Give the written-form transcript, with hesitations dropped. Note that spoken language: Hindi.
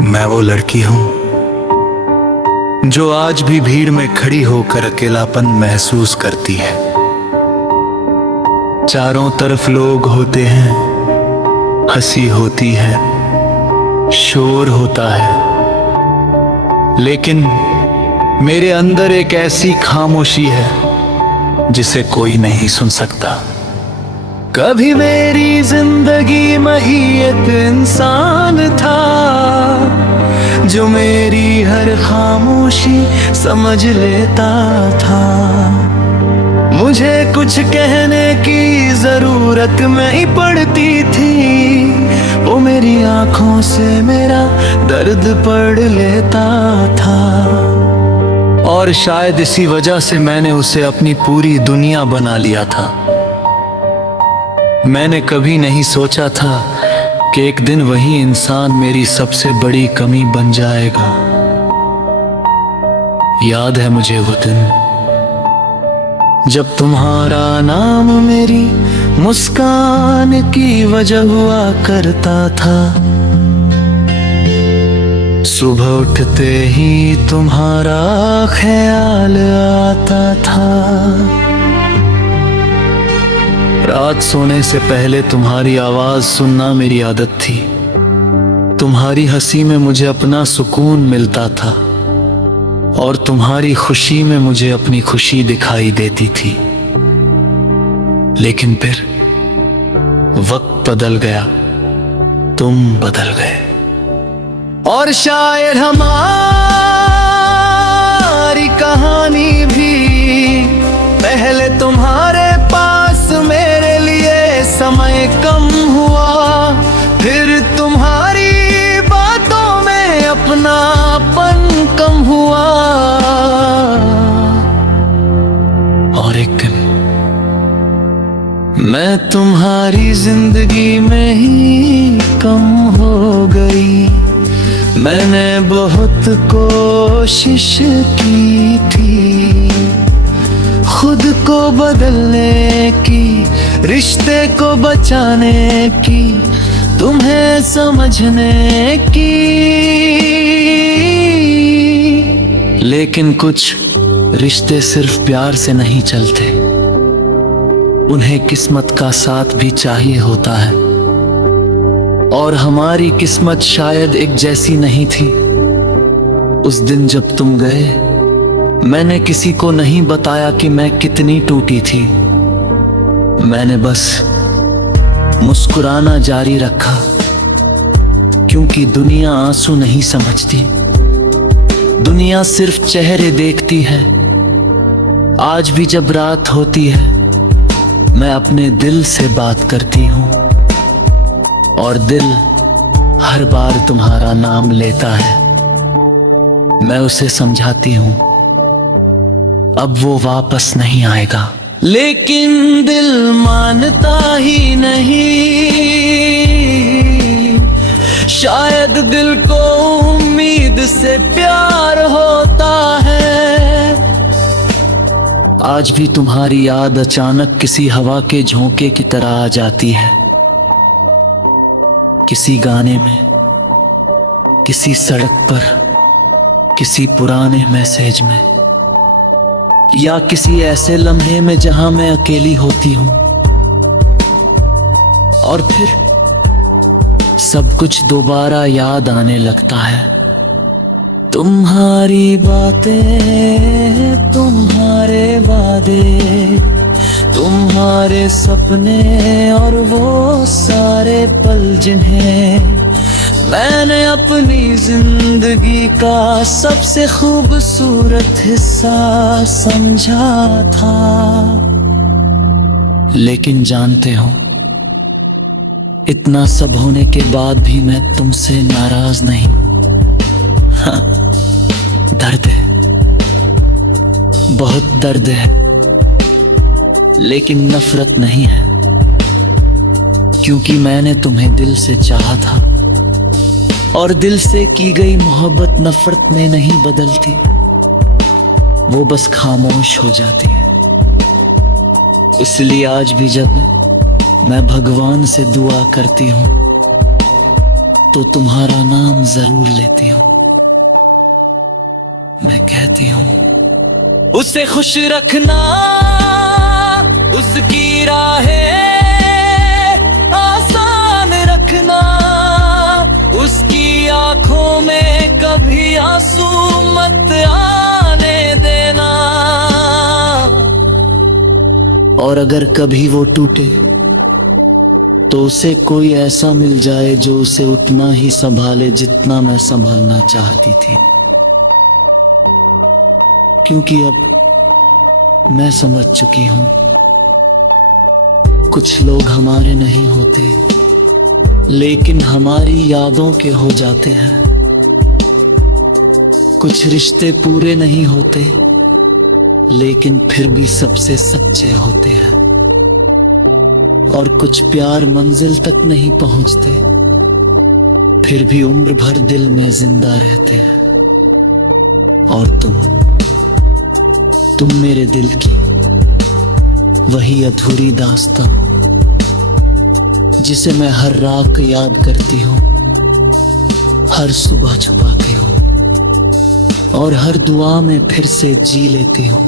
मैं वो लड़की हूं जो आज भी भीड़ में खड़ी होकर अकेलापन महसूस करती है। चारों तरफ लोग होते हैं, हंसी होती है, शोर होता है, लेकिन मेरे अंदर एक ऐसी खामोशी है जिसे कोई नहीं सुन सकता। कभी मेरी जिंदगी में ही एक इंसान था जो मेरी हर खामोशी समझ लेता था। मुझे कुछ कहने की जरूरत नहीं पड़ती थी, वो मेरी आंखों से मेरा दर्द पढ़ लेता था। और शायद इसी वजह से मैंने उसे अपनी पूरी दुनिया बना लिया था। मैंने कभी नहीं सोचा था कि एक दिन वही इंसान मेरी सबसे बड़ी कमी बन जाएगा। याद है मुझे वो दिन जब तुम्हारा नाम मेरी मुस्कान की वजह हुआ करता था। सुबह उठते ही तुम्हारा ख्याल आता था। रात सोने से पहले तुम्हारी आवाज सुनना मेरी आदत थी। तुम्हारी हंसी में मुझे अपना सुकून मिलता था और तुम्हारी खुशी में मुझे अपनी खुशी दिखाई देती थी। लेकिन फिर वक्त बदल गया, तुम बदल गए और शायद हमारी कहानी भी पहले तुम्हारे पास मेरे लिए समय कम हुआ, फिर तुम्हारी बातों में अपनापन कम हुआ और एक दिन मैं तुम्हारी जिंदगी में ही कम हो गई। मैंने बहुत कोशिश की थी खुद को बदलने की, रिश्ते को बचाने की, तुम्हें समझने की, लेकिन कुछ रिश्ते सिर्फ प्यार से नहीं चलते, उन्हें किस्मत का साथ भी चाहिए होता है। और हमारी किस्मत शायद एक जैसी नहीं थी। उस दिन जब तुम गए मैंने किसी को नहीं बताया कि मैं कितनी टूटी थी। मैंने बस मुस्कुराना जारी रखा, क्योंकि दुनिया आंसू नहीं समझती, दुनिया सिर्फ चेहरे देखती है। आज भी जब रात होती है मैं अपने दिल से बात करती हूँ और दिल हर बार तुम्हारा नाम लेता है। मैं उसे समझाती हूँ अब वो वापस नहीं आएगा, लेकिन दिल मानता ही नहीं। शायद दिल को उम्मीद से प्यार होता है। आज भी तुम्हारी याद अचानक किसी हवा के झोंके की तरह आ जाती है, किसी गाने में, किसी सड़क पर, किसी पुराने मैसेज में, या किसी ऐसे लम्हे में जहां मैं अकेली होती हूं। और फिर सब कुछ दोबारा याद आने लगता है। तुम्हारी बातें, तुम्हारे वादे, तुम्हारे सपने और वो सारे पल जिन्हें मैंने अपनी जिंदगी का सबसे खूबसूरत हिस्सा समझा था। लेकिन जानते हो, इतना सब होने के बाद भी मैं तुमसे नाराज नहीं। हाँ, दर्द है, बहुत दर्द है, लेकिन नफरत नहीं है, क्योंकि मैंने तुम्हें दिल से चाहा था और दिल से की गई मोहब्बत नफरत में नहीं बदलती, वो बस खामोश हो जाती है। इसलिए आज भी जब मैं भगवान से दुआ करती हूँ तो तुम्हारा नाम जरूर लेती हूँ। मैं कहती हूँ उसे खुश रखना, उसकी राहें आसान रखना, उसकी आंखों में कभी आंसू मत आने देना। और अगर कभी वो टूटे तो उसे कोई ऐसा मिल जाए जो उसे उतना ही संभाले जितना मैं संभालना चाहती थी। क्योंकि अब मैं समझ चुकी हूं, कुछ लोग हमारे नहीं होते लेकिन हमारी यादों के हो जाते हैं। कुछ रिश्ते पूरे नहीं होते लेकिन फिर भी सबसे सच्चे होते हैं। और कुछ प्यार मंजिल तक नहीं पहुंचते फिर भी उम्र भर दिल में जिंदा रहते हैं। और तुम मेरे दिल की वही अधूरी दास्तां जिसे मैं हर रात याद करती हूँ, हर सुबह छुपाती हूँ और हर दुआ में फिर से जी लेती हूँ।